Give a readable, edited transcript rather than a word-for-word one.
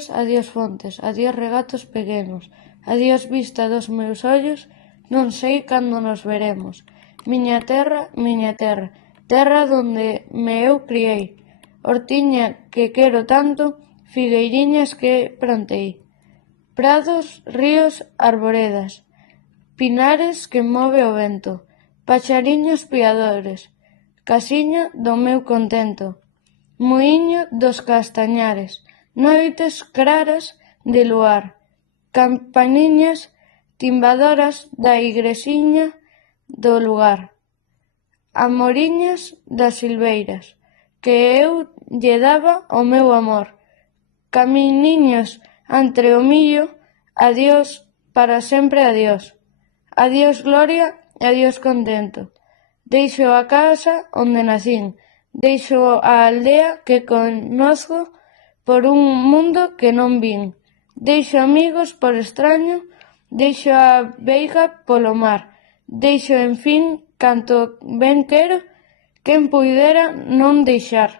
ríos, adiós fontes, adiós regatos pequenos, adiós vista dos meus ollos, non sei cando nos veremos. Miña terra, terra donde me eu criei, hortiña que quero tanto, figueiriñas que plantei, prados, ríos, arboredas, pinares que move o vento, paxariños piadores, casiña do meu contento, muíño dos castañares, noites claras de luar, campaniñas timbadoras da igresiña do lugar, amoriñas das silveiras, que eu lle daba o meu amor, caminiños entre o millo, adiós, para sempre adiós, adiós gloria, adiós contento, deixo a casa onde nacín, deixo a aldea que conozco por un mundo que non vin, deixo amigos por extraño, deixo a veiga polo mar, deixo, en fin, canto ben quero, quen puidera non deixar.